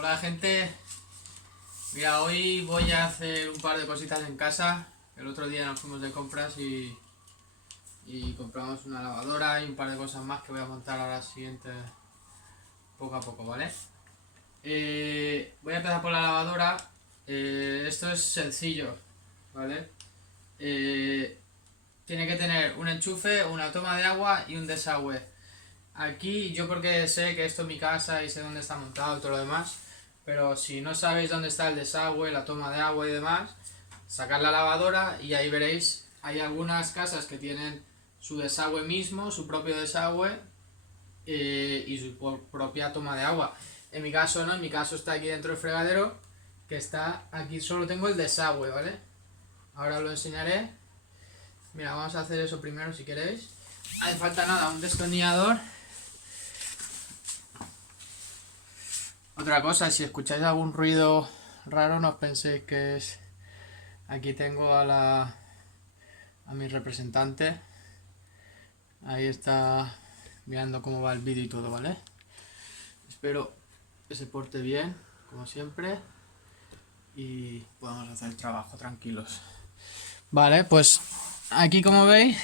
Hola gente, mira, hoy voy a hacer un par de cositas en casa. El otro día nos fuimos de compras y compramos una lavadora y un par de cosas más que voy a montar ahora siguiente poco a poco, ¿vale? Voy a empezar por la lavadora. Esto es sencillo, ¿vale? Tiene que tener un enchufe, una toma de agua y un desagüe. Aquí yo porque sé que esto es mi casa y sé dónde está montado y todo lo demás, pero si no sabéis dónde está el desagüe, la toma de agua y demás, sacad la lavadora y ahí veréis, hay algunas casas que tienen su desagüe mismo, su propio desagüe y su propia toma de agua. En mi caso no, en mi caso está aquí dentro del fregadero, que está aquí, solo tengo el desagüe, ¿vale? Ahora lo enseñaré. Mira, vamos a hacer eso primero si queréis. Hace falta nada, un destornillador. Otra cosa, si escucháis algún ruido raro, no os penséis que es... Aquí tengo a mi representante. Ahí está mirando cómo va el vídeo y todo, ¿vale? Espero que se porte bien, como siempre. Y podamos hacer el trabajo tranquilos. Vale, pues aquí como veis,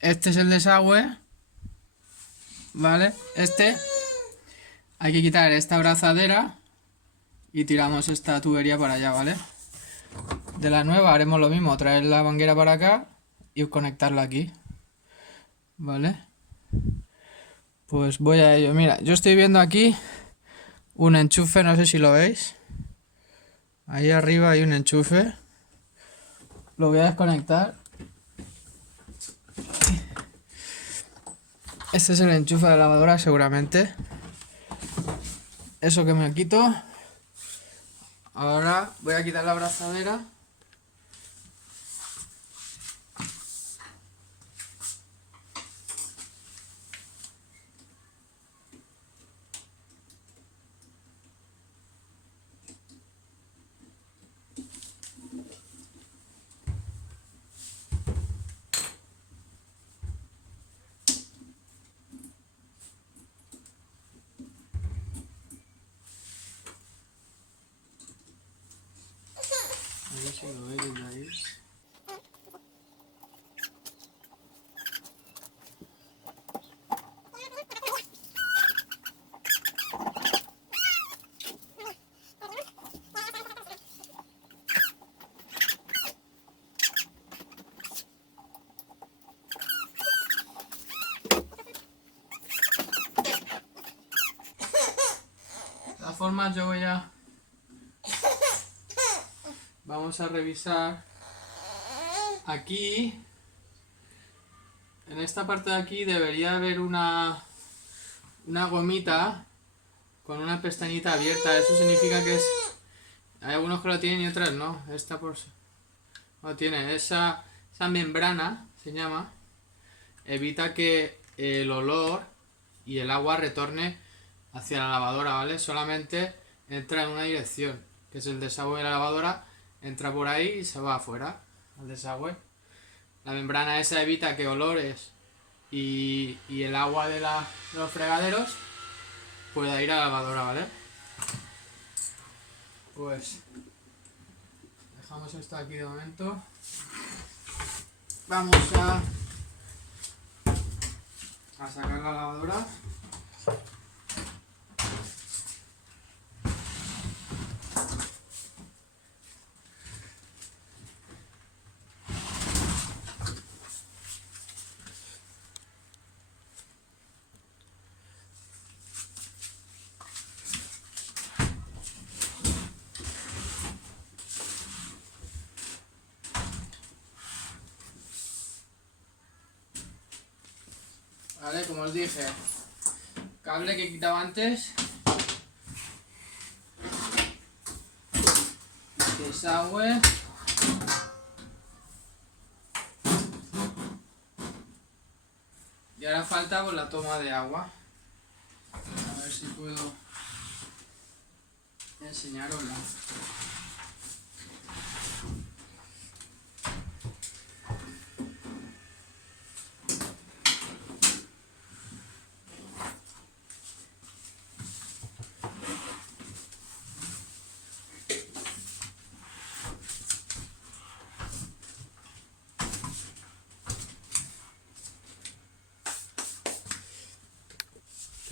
este es el desagüe. ¿Vale? Hay que quitar esta abrazadera y tiramos esta tubería para allá, ¿vale? De la nueva haremos lo mismo, traer la manguera para acá y conectarla aquí, ¿vale? Pues voy a ello. Mira, yo estoy viendo aquí un enchufe, no sé si lo veis. Ahí arriba hay un enchufe. Lo voy a desconectar. Este es el enchufe de la lavadora seguramente. Eso que me quito. Ahora voy a quitar la abrazadera. A ver si lo veis desde ahí. De todas formas yo voy a... Vamos a revisar aquí. En esta parte de aquí debería haber una gomita con una pestañita abierta. Eso significa que es... Hay algunos que lo tienen y otras no. Esta por... No tiene. Esa membrana, se llama, evita que el olor y el agua retorne hacia la lavadora, ¿vale? Solamente entra en una dirección, que es el desagüe de la lavadora. Entra por ahí y se va afuera al desagüe. La membrana esa evita que olores y el agua de los fregaderos pueda ir a la lavadora, ¿vale? Pues dejamos esto aquí de momento. Vamos a sacar la lavadora. Vale, como os dije, cable que quitaba antes, desagüe, y ahora falta pues, la toma de agua. A ver si puedo enseñarosla.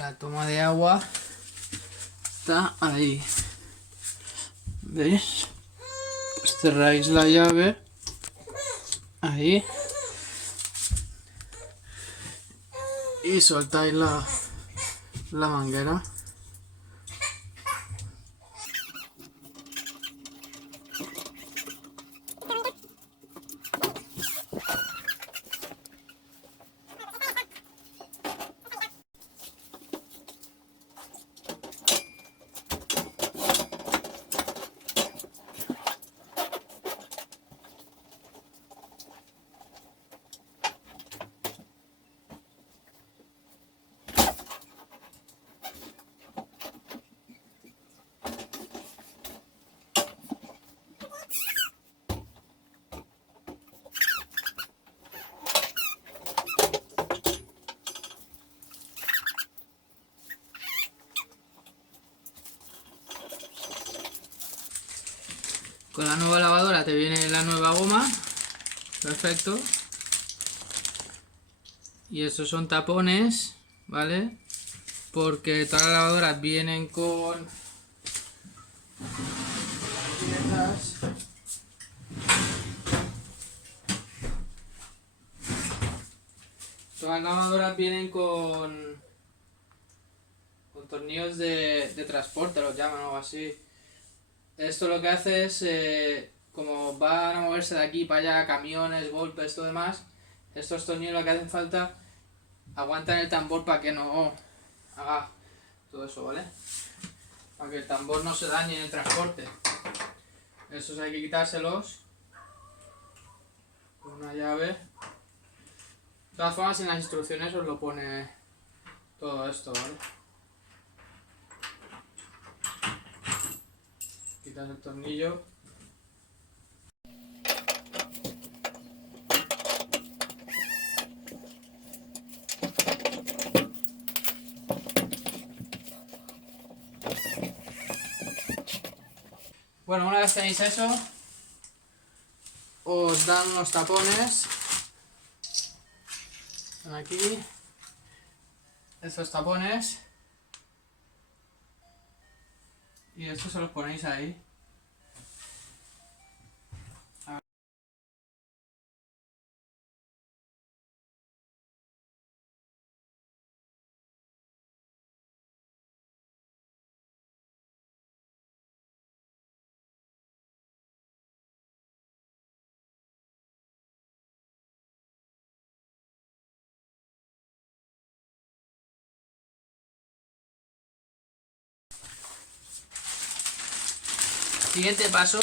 La toma de agua está ahí. ¿Veis? Pues cerráis la llave. Ahí. Y soltáis la manguera. Con la nueva lavadora te viene la nueva goma. Perfecto. Y estos son tapones, ¿vale? Porque todas las lavadoras vienen con piezas. Todas las lavadoras vienen con tornillos de transporte, los llaman o algo así. Esto lo que hace es, como van a moverse de aquí para allá, camiones, golpes, todo demás, estos tornillos lo que hacen falta aguantan el tambor para que no haga todo eso, ¿vale? Para que el tambor no se dañe en el transporte. Esos hay que quitárselos con una llave. De todas formas, en las instrucciones os lo pone todo esto, ¿vale? Quitas el tornillo. Bueno, una vez tenéis eso, os dan unos tapones. Están aquí. Estos tapones. Y estos se los ponéis ahí. Siguiente paso,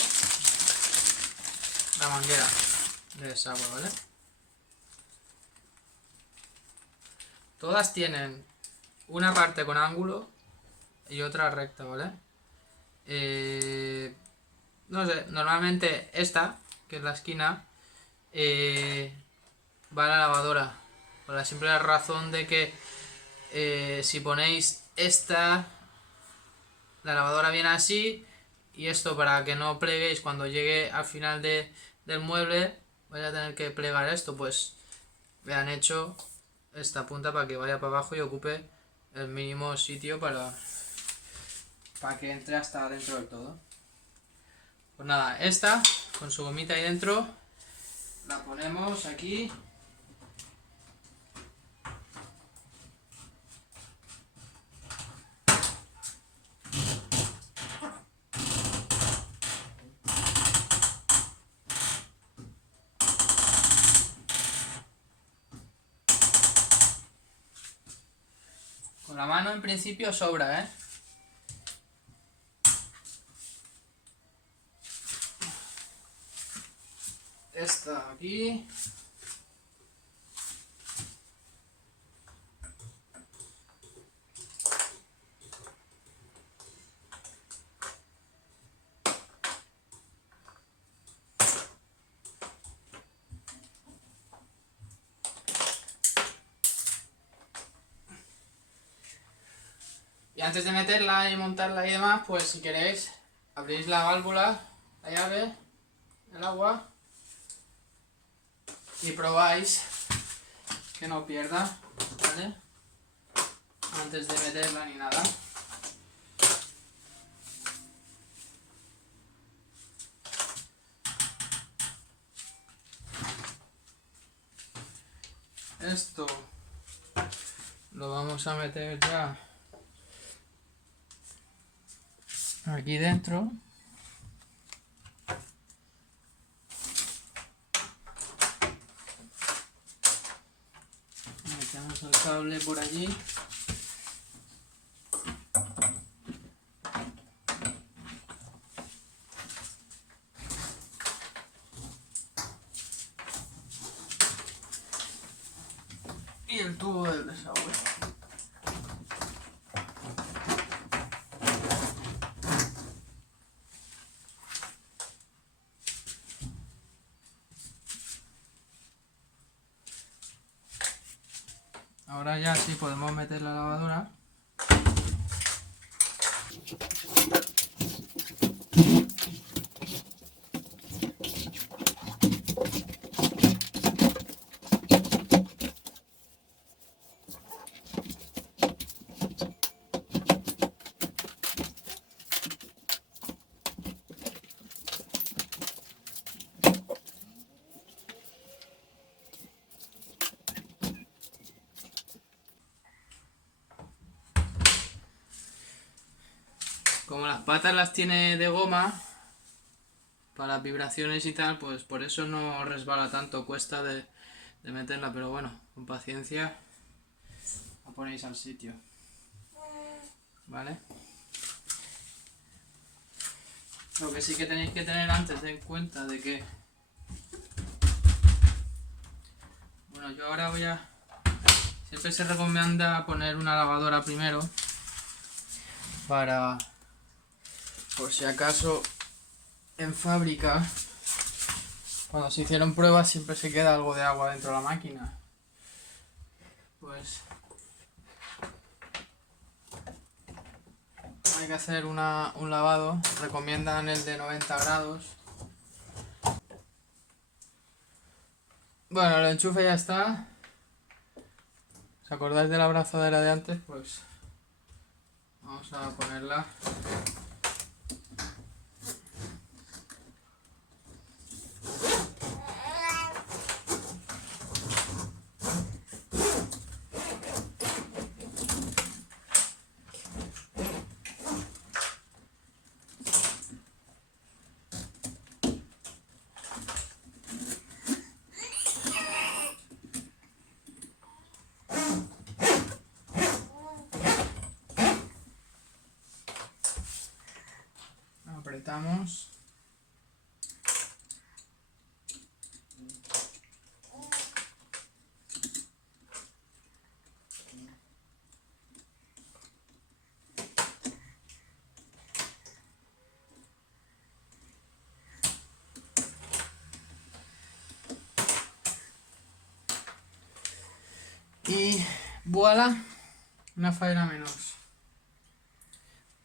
la manguera de desagüe, ¿vale? Todas tienen una parte con ángulo y otra recta, ¿vale? No sé, normalmente esta, que es la esquina, va a la lavadora. Por la simple razón de que si ponéis esta, la lavadora viene así, y esto para que no pleguéis cuando llegue al final del mueble, vais a tener que plegar esto, pues le han hecho esta punta para que vaya para abajo y ocupe el mínimo sitio para que entre hasta dentro del todo. Pues nada, esta con su gomita ahí dentro la ponemos aquí. Con la mano en principio sobra, ¿eh? Esta aquí. Y antes de meterla y montarla y demás, pues si queréis, abrís la válvula, la llave, el agua y probáis que no pierda, ¿vale? antes de meterla ni nada. Esto lo vamos a meter ya aquí dentro. Metemos el cable por allí. Y el tubo del desagüe. Ahora ya sí podemos meter la lavadora. Como las patas las tiene de goma, para las vibraciones y tal, pues por eso no resbala tanto, cuesta de meterla, pero bueno, con paciencia la ponéis al sitio. ¿Vale? Lo que sí que tenéis que tener antes en cuenta de que... Bueno, yo ahora voy a... Siempre se recomienda poner una lavadora primero para... Por si acaso en fábrica, cuando se hicieron pruebas siempre se queda algo de agua dentro de la máquina. Pues hay que hacer un lavado. Recomiendan el de 90 grados. Bueno, el enchufe ya está. ¿Os acordáis de la abrazadera de antes? Pues vamos a ponerla. Apretamos. Y voilà, una faena menos.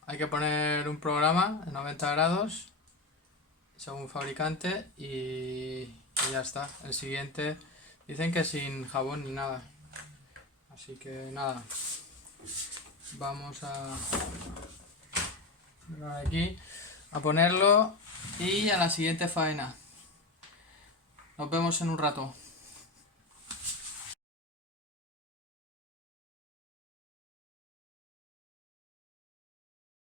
Hay que poner un programa de 90 grados según fabricante y ya está. El siguiente dicen que sin jabón ni nada. Así que nada. Vamos a aquí a ponerlo y a la siguiente faena. Nos vemos en un rato.